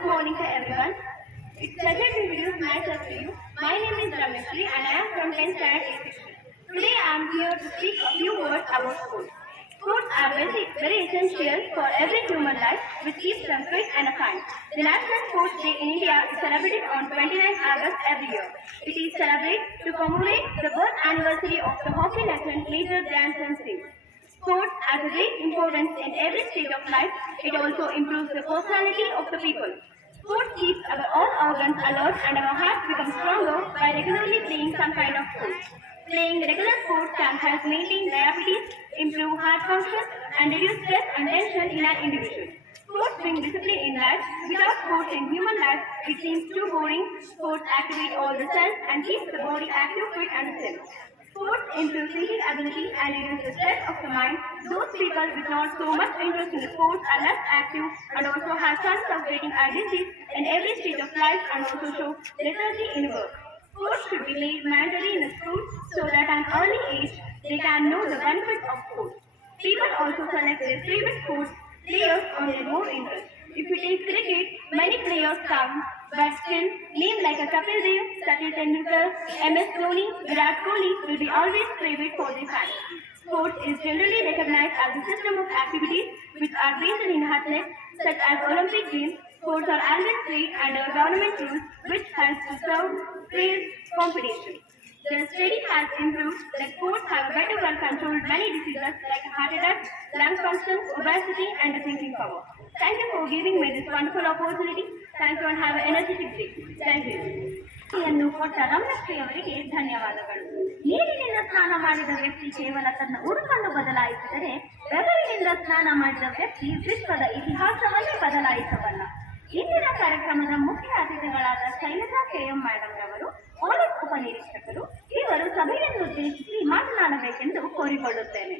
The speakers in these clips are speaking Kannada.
Good morning to everyone. It's a pleasure to introduce myself to you. My name is Rameshri and I am from 10th standard A section. Today I am here to speak a few words about sports. Sports are very essential for every human life, which keeps them fit and kind. The National Sports Day in India is celebrated on 29th August every year. It is celebrated to commemorate the birth anniversary of the hockey legend Major Dhyanchand's Singh. Sports has a great importance in every stage of life. It also improves the personality of the people. Sports keeps our all organs alert and our hearts become stronger by regularly playing some kind of sport. Playing regular sports can help maintain diabetes, improve heart function, and reduce stress and tension in an individual. Sports bring discipline in life. Without sports in human life, it seems too boring. Sports activate all the cells and keeps the body active, fit, and still. Sports improve thinking ability and reduce the stress of the mind. Those people with not so much interest in sports are less active and also have chance of getting identities in every stage of life and also show lethargy in work. Sports should be made mandatory in the school so that at an early age they can know the benefits of sports. People also select their favorite sports players on their own interest. If you take cricket, many players come, but still, names like Kapil Dev, Sachin Tendulkar, MS Dhoni, Virat Kohli will be always favorite for their fans. Sports is generally recognized as a system of activities which are based in athletes, such as Olympic Games. Sports are always played under government rules, which helps to serve fair competition. The study has improved that sports have better well-controlled many diseases like heart attack, lung function, obesity, and the thinking power. Thank you for giving me this wonderful opportunity. Thank you and have an energetic day. Thank you. ಯನ್ನು ಕೊಟ್ಟ ರಮ್ಯಶ್ರೀ ಅವರಿಗೆ ಧನ್ಯವಾದಗಳು. ನೀರಿನಿಂದ ಸ್ನಾನ ಮಾಡಿದ ವ್ಯಕ್ತಿ ಕೇವಲ ತನ್ನ ಉಡುಪನ್ನು ಬದಲಾಯಿಸಿದರೆ, ಬೆವರಿನಿಂದ ಸ್ನಾನ ಮಾಡಿದ ವ್ಯಕ್ತಿ ವಿಶ್ವದ ಇತಿಹಾಸವನ್ನೇ ಬದಲಾಯಿಸಬಲ್ಲ. ಇಂದಿನ ಕಾರ್ಯಕ್ರಮದ ಮುಖ್ಯ ಅತಿಥಿಗಳಾದ ಶೈಲಜಾ ಕೆಎಂ ಮೇಡಮ್ ರವರು ಪೊಲೀಸ್ ಉಪನಿರೀಕ್ಷಕರು, ಇವರು ಸಭೆಯನ್ನು ಉದ್ದೇಶಿಸಿ ಮಾತನಾಡಬೇಕೆಂದು ಕೋರಿಕೊಳ್ಳುತ್ತೇನೆ.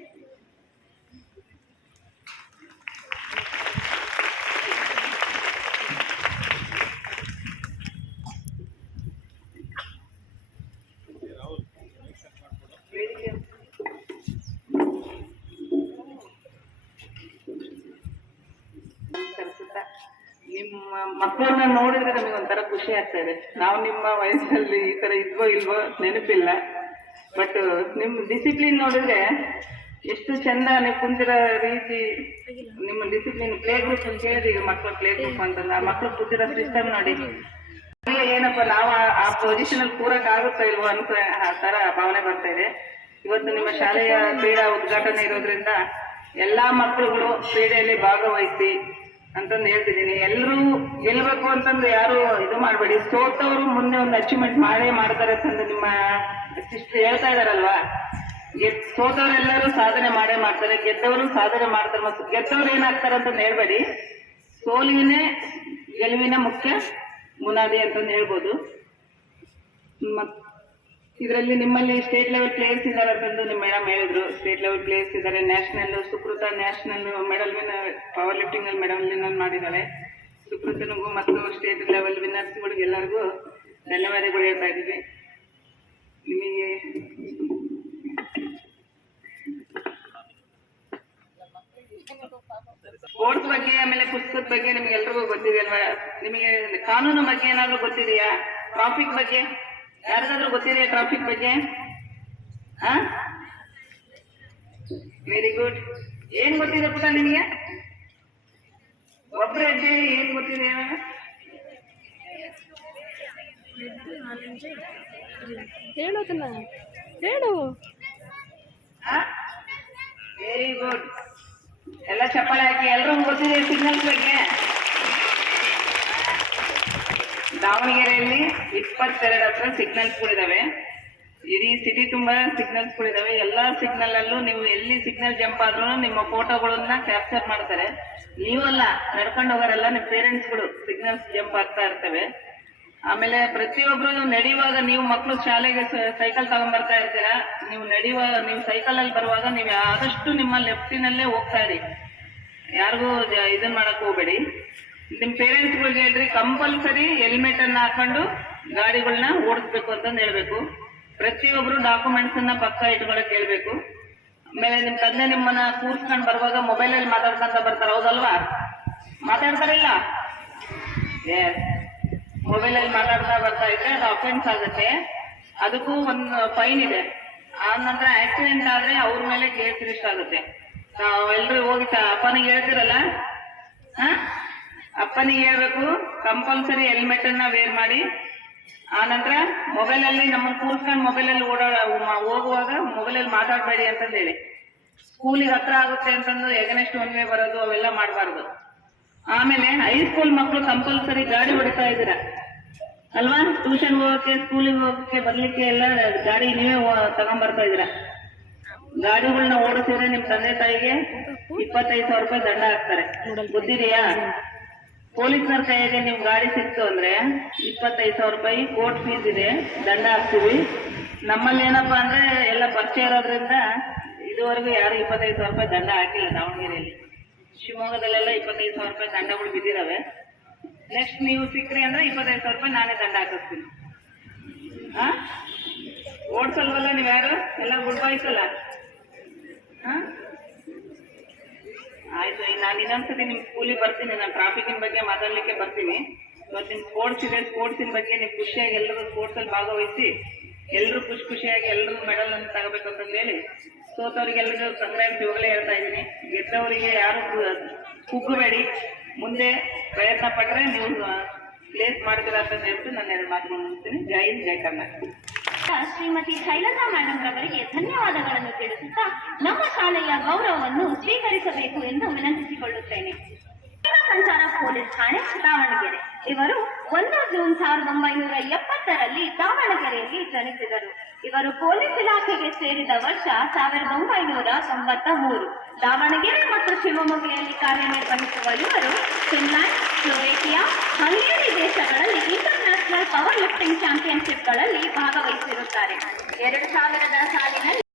ನಿಮ್ಮ ಮಕ್ಕಳನ್ನ ನೋಡಿದ್ರೆ ನಮಗೆ ಒಂಥರ ಖುಷಿ ಆಗ್ತದೆ. ನಾವು ನಿಮ್ಮ ವಯಸ್ಸಲ್ಲಿ ಈ ತರ ಇದ್ವೋ ಇಲ್ವೋ ನೆನಪಿಲ್ಲ, ಬಟ್ ನಿಮ್ ಡಿಸಿಪ್ಲಿನ್ ನೋಡಿದ್ರೆ ಎಷ್ಟು ಚಂದ. ನೀವು ಕುಂತಿರೋ ರೀತಿ, ನಿಮ್ಮ ಡಿಸಿಪ್ಲಿನ್. ಪ್ಲೇ ಗ್ರೂಪ್ ಅಂತ ಹೇಳಿದ್ರೆ ಈಗ ಮಕ್ಕಳು ಪ್ಲೇ ಗ್ರೂಪ್ ಅಂತಂದ್ರೆ ಆ ಮಕ್ಕಳು ಕೂತಿರೋ ಸಿಸ್ಟಮ್ ನೋಡಿ, ಏನಪ್ಪ ನಾವು ಆ ಪೊಸಿಷನ್ ಅಲ್ಲಿ ಕೂರಕ್ ಆಗುತ್ತಾ ಇಲ್ವೋ ಅಂತ ಆ ತರ ಭಾವನೆ ಬರ್ತಾ ಇದೆ. ಇವತ್ತು ನಿಮ್ಮ ಶಾಲೆಯ ಕ್ರೀಡಾ ಉದ್ಘಾಟನೆ ಇರೋದ್ರಿಂದ ಎಲ್ಲಾ ಮಕ್ಕಳುಗಳು ಕ್ರೀಡೆಯಲ್ಲಿ ಭಾಗವಹಿಸಿ ಅಂತಂದು ಹೇಳ್ತಿದ್ದೀನಿ. ಎಲ್ಲರೂ ಗೆಲ್ಬೇಕು ಅಂತಂದು ಯಾರು ಇದು ಮಾಡಬೇಡಿ. ಸೋತವರು ಮುಂದೆ ಒಂದು ಅಚೀವ್ಮೆಂಟ್ ಮಾಡೇ ಮಾಡ್ತಾರೆ ಅಂತಂದು ನಿಮ್ಮ ಹೇಳ್ತಾ ಇದಾರಲ್ವಾ. ಸೋತವರೆಲ್ಲರೂ ಸಾಧನೆ ಮಾಡೇ ಮಾಡ್ತಾರೆ, ಗೆದ್ದವರು ಸಾಧನೆ ಮಾಡ್ತಾರೆ. ಮತ್ತು ಗೆದ್ದವ್ರು ಏನಾಗ್ತಾರೆ ಅಂತಂದು ಹೇಳ್ಬೇಡಿ. ಸೋಲಿನೇ ಗೆಲುವಿನ ಮುಖ್ಯ ಮುನಾದಿ ಅಂತಂದು ಹೇಳ್ಬೋದು. ಇದರಲ್ಲಿ ನಿಮ್ಮಲ್ಲಿ ಸ್ಟೇಟ್ ಲೆವೆಲ್ ಪ್ಲೇಯರ್ಸ್ ಇದ್ದಾರೆ ಅಂತಂದು ನಿಮ್ಮ ಮೇಡಮ್ ಹೇಳಿದ್ರು. ಸ್ಟೇಟ್ ಲೆವೆಲ್ ಪ್ಲೇಯರ್ಸ್ ಇದ್ದಾರೆ. National Sukrutha national medal powerlifting ಅಲ್ಲಿ ಮೆಡಲ್ ವಿನ್ನರ್ ಮಾಡಿದ್ದಾಳೆ. ಸುಕೃತನಿಗೂ ಮತ್ತು ಸ್ಟೇಟ್ ಲೆವೆಲ್ ವಿನ್ನರ್ಸ್ಗಳಿಗೆ ಎಲ್ಲರಿಗೂ ಧನ್ಯವಾದಗಳು ಹೇಳ್ತಾ ಇದ್ದೀವಿ. ನಿಮಗೆ ಸ್ಪೋರ್ಟ್ಸ್ ಬಗ್ಗೆ ಆಮೇಲೆ ಪುಸ್ತಕದ ಬಗ್ಗೆ ನಿಮ್ಗೆ ಎಲ್ರಿಗೂ ಗೊತ್ತಿದೆ ಅಲ್ವಾ. ನಿಮಗೆ ಕಾನೂನು ಬಗ್ಗೆ ಏನಾದ್ರು ಗೊತ್ತಿದೆಯಾ? ಟ್ರಾಫಿಕ್ ಬಗ್ಗೆ ಯಾರಿಗಾದ್ರೂ ಗೊತ್ತಿದೆಯಾ? ಟ್ರಾಫಿಕ್ ಬಗ್ಗೆ ವೆರಿ ಗುಡ್. ಏನ್ ಗೊತ್ತಿದೆ ಪುಟ ನಿಮಗೆ? ಒಬ್ಬರೇ ಹೇಳಿ ಏನ್ ಗೊತ್ತಿದೆ? ಹೇಳೋದನ್ನ ಹೇಳು. Very good. ಎಲ್ಲ ಚಪ್ಪಾಳೆ ಹಾಕಿ. ಎಲ್ರಿಗೂ ಗೊತ್ತಿದೆ ಸಿಗ್ನಲ್ಸ್ ಬಗ್ಗೆ. ದಾವಣಗೆರೆಯಲ್ಲಿ 22 ಹತ್ರ ಸಿಗ್ನಲ್ಸ್ಗಳಿದಾವೆ. ಇಡೀ ಸಿಟಿ ತುಂಬಾ ಸಿಗ್ನಲ್ಸ್ಗಳಿದಾವೆ. ಎಲ್ಲಾ ಸಿಗ್ನಲ್ ಅಲ್ಲೂ ನೀವು ಎಲ್ಲಿ ಸಿಗ್ನಲ್ ಜಂಪ್ ಆದ್ರೂ ನಿಮ್ಮ ಫೋಟೋಗಳನ್ನ ಕ್ಯಾಪ್ಚರ್ ಮಾಡ್ತಾರೆ. ನೀವಲ್ಲ, ನಡ್ಕೊಂಡು ಹೋಗೋರೆಲ್ಲ ನಿಮ್ಮ ಪೇರೆಂಟ್ಸ್ಗಳು ಸಿಗ್ನಲ್ಸ್ ಜಂಪ್ ಆಗ್ತಾ ಇರ್ತವೆ. ಆಮೇಲೆ ಪ್ರತಿಯೊಬ್ರು ನಡೆಯುವಾಗ, ನೀವು ಮಕ್ಕಳು ಶಾಲೆಗೆ ಸೈಕಲ್ ತಗೊಂಡ್ಬರ್ತಾ ಇರ್ತೀರಾ. ನೀವು ಸೈಕಲ್ ಅಲ್ಲಿ ಬರುವಾಗ ನೀವು ಆದಷ್ಟು ನಿಮ್ಮ ಲೆಫ್ಟಿನಲ್ಲೇ ಹೋಗ್ತಾ ಇರಿ. ಯಾರಿಗೂ ಇದನ್ ಮಾಡಕ್ ಹೋಗ್ಬೇಡಿ. ನಿಮ್ ಪೇರೆಂಟ್ಸ್ಗಳಿಗೆ ಹೇಳ್ರಿ, ಕಂಪಲ್ಸರಿ ಹೆಲ್ಮೆಟ್ ಅನ್ನ ಹಾಕೊಂಡು ಗಾಡಿಗಳನ್ನ ಓಡಿಸ್ಬೇಕು ಅಂತಂದು ಹೇಳ್ಬೇಕು. ಪ್ರತಿಯೊಬ್ರು ಡಾಕ್ಯುಮೆಂಟ್ಸ್ ಅನ್ನ ಪಕ್ಕ ಇಟ್ಕೊಳಕ್ ಹೇಳ್ಬೇಕು. ಆಮೇಲೆ ನಿಮ್ ತಂದೆ ನಿಮ್ಮನ್ನ ಕೂರ್ಸ್ಕೊಂಡ್ ಬರುವಾಗ ಮೊಬೈಲ್ ಅಲ್ಲಿ ಮಾತಾಡ್ಕೊಂತ ಬರ್ತಾರ, ಹೌದಲ್ವಾ? ಮಾತಾಡ್ತಾರಿಲ್ಲ? ಎಸ್, ಮೊಬೈಲಲ್ಲಿ ಮಾತಾಡ್ತಾ ಬರ್ತಾ ಇದ್ರೆ ಅದು ಅಫೆನ್ಸ್ ಆಗುತ್ತೆ, ಅದಕ್ಕೂ ಒಂದು ಫೈನ್ ಇದೆ. ಆ ನಂತರ ಆಕ್ಸಿಡೆಂಟ್ ಆದ್ರೆ ಅವ್ರ ಮೇಲೆ ಕೇಸ್ ರಿಜಿಸ್ಟರ್ ಆಗುತ್ತೆ. ನಾವೆಲ್ಲರೂ ಹೋಗಿ ಅಪ್ಪನಿಗೆ ಹೇಳ್ತಿರಲ್ಲ, ಅಪ್ಪನಿಗೆ ಹೇಳ್ಬೇಕು ಕಂಪಲ್ಸರಿ ಹೆಲ್ಮೆಟ್ ಅನ್ನ ವೇರ್ ಮಾಡಿ. ಆ ನಂತರ ಮೊಬೈಲಲ್ಲಿ ನಮ್ಮನ್ನು ಕೂರ್ಸ್ಕೊಂಡು ಮೊಬೈಲಲ್ಲಿ ಹೋಗುವಾಗ ಮೊಬೈಲಲ್ಲಿ ಮಾತಾಡಬೇಡಿ ಅಂತಂದು ಹೇಳಿ. ಸ್ಕೂಲಿಗೆ ಹತ್ರ ಆಗುತ್ತೆ ಅಂತಂದು ಎಗನೆಸ್ಟ್ ಒನ್ ವೇ ಬರೋದು ಅವೆಲ್ಲ ಮಾಡಬಾರ್ದು. ಆಮೇಲೆ ಹೈಸ್ಕೂಲ್ ಮಕ್ಕಳು ಕಂಪಲ್ಸರಿ ಗಾಡಿ ಹೊಡಿತಾ ಇದ್ದೀರಾ ಅಲ್ವಾ? ಟ್ಯೂಷನ್ ಹೋಗೋಕೆ, ಸ್ಕೂಲಿಗೆ ಹೋಗೋಕೆ, ಬರ್ಲಿಕ್ಕೆ ಎಲ್ಲ ಗಾಡಿ ನೀವೇ ತಗೊಂಡ್ಬರ್ತಾ ಇದ್ದೀರಾ. ಗಾಡಿಗಳನ್ನ ಓಡಿಸಿದ್ರೆ ನಿಮ್ ತಂದೆ ತಾಯಿಗೆ 25,000 ರೂಪಾಯಿ ದಂಡ ಹಾಕ್ತಾರೆ. ಗೊತ್ತಿದೆಯಾ? ಪೊಲೀಸರ ಕೈಗೆ ನಿಮ್ ಗಾಡಿ ಸಿಕ್ತು ಅಂದ್ರೆ 25,000 ರೂಪಾಯಿ ಕೋರ್ಟ್ ಫೀಸ್ ಇದೆ, ದಂಡ ಹಾಕ್ತೀವಿ. ನಮ್ಮಲ್ಲಿ ಏನಪ್ಪಾ ಅಂದ್ರೆ ಎಲ್ಲ ಪರಿಚಯ ಇರೋದ್ರಿಂದ ಇದುವರೆಗೂ ಯಾರು 25,000 ರೂಪಾಯಿ ದಂಡ ಹಾಕಿಲ್ಲ ದಾವಣಗೆರೆಯಲ್ಲಿ. ಶಿವಮೊಗ್ಗದಲ್ಲೆಲ್ಲ 25,000 ರೂಪಾಯಿ ದಂಡಗಳು ಬಿದ್ದಿರವೆ. ನೆಕ್ಸ್ಟ್ ನೀವು ಸಿಕ್ಕ್ರಿ ಅಂದ್ರೆ 25,000 ರೂಪಾಯಿ ನಾನೇ ದಂಡ ಹಾಕಿಸ್ತೀನಿ. ಓಡ್ಸಲ್ವಲ್ಲ ನೀವು ಯಾರು? ಎಲ್ಲ ಗುಡ್ ಬಾಯ್ಸ್ ಅಲ್ಲ? ಆಯ್ತು, ನಾನು ಇನ್ನೊಂದ್ಸತಿ ನಿಮ್ ಸ್ಕೂಲಿಗೆ ಬರ್ತೀನಿ. ನಾನು ಟ್ರಾಫಿಕಿನ ಬಗ್ಗೆ ಮಾತಾಡ್ಲಿಕ್ಕೆ ಬರ್ತೀನಿ. ಇವತ್ತು ನಿಮ್ ಸ್ಪೋರ್ಟ್ಸ್ ಇದೆ, ಸ್ಪೋರ್ಟ್ಸಿನ ಬಗ್ಗೆ ನೀವು ಖುಷಿಯಾಗಿ ಎಲ್ಲರೂ ಸ್ಪೋರ್ಟ್ಸ್ ಅಲ್ಲಿ ಭಾಗವಹಿಸಿ ಎಲ್ಲರೂ ಖುಷಿಯಾಗಿ ಎಲ್ಲರೂ ಮೆಡಲ್ ಅನ್ನು ತಗೋಬೇಕು ಅಂತಂದು ಹೇಳಿ, ಸೋತವರಿಗೆಲ್ಲರೂ ಸಂಕ್ರಾಂತಿ ಹೋಗಲೇ ಹೇಳ್ತಾ ಇದ್ದೀನಿ. ಗೆದ್ದವರಿಗೆ ಯಾರು ಕುಗ್ಗಬೇಡಿ, ಮುಂದೆ ಪ್ರಯತ್ನ ಪಟ್ಟರೆ ನೀವು ಪ್ಲೇಸ್ ಮಾಡ್ತೀರಾ ಅಂತ ಹೇಳ್ಬಿಟ್ಟು ನಾನು 2 ಮಾತುಗಳು ಮುಗಿಸ್ತೀನಿ. ಜೈ ಹಿಂದ್, ಜೈ ಕರ್ನಾಟಕ. ಶ್ರೀಮತಿ ಶೈಲಜಾ ಮೇಡಮ್ ರವರಿಗೆ ಧನ್ಯವಾದಗಳನ್ನು ತಿಳಿಸುತ್ತಾ ನಮ್ಮ ಶಾಲೆಯ ಗೌರವವನ್ನು ಸ್ವೀಕರಿಸಬೇಕು ಎಂದು ವಿನಂತಿಸಿಕೊಳ್ಳುತ್ತೇನೆ. ಸಂಚಾರ ಪೊಲೀಸ್ ಠಾಣೆ ದಾವಣಗೆರೆ ಇವರು 1 ಜೂನ್ 1970ರಲ್ಲಿ ದಾವಣಗೆರೆಯಲ್ಲಿ ಜನಿಸಿದರು. ಇವರು ಪೊಲೀಸ್ ಇಲಾಖೆಗೆ ಸೇರಿದ ವರ್ಷ 1993. ದಾವಣಗೆರೆ ಮತ್ತು ಶಿವಮೊಗ್ಗದಲ್ಲಿ ಕಾರ್ಯನಿರ್ವಹಿಸುವ ಇವರು ಫಿನ್ಲ್ಯಾಂಡ್, ಸ್ಲೋವೇಕಿಯಾ, ಹಂಗೇರಿ ದೇಶಗಳಲ್ಲಿ ಇಂಟರ್ನ್ಯಾಷನಲ್ ಪವರ್ ಲಿಫ್ಟಿಂಗ್ ಚಾಂಪಿಯನ್ಶಿಪ್ಗಳಲ್ಲಿ ಭಾಗವಹಿಸಿರುತ್ತಾರೆ. 2000 ಸಾಲಿನಲ್ಲಿ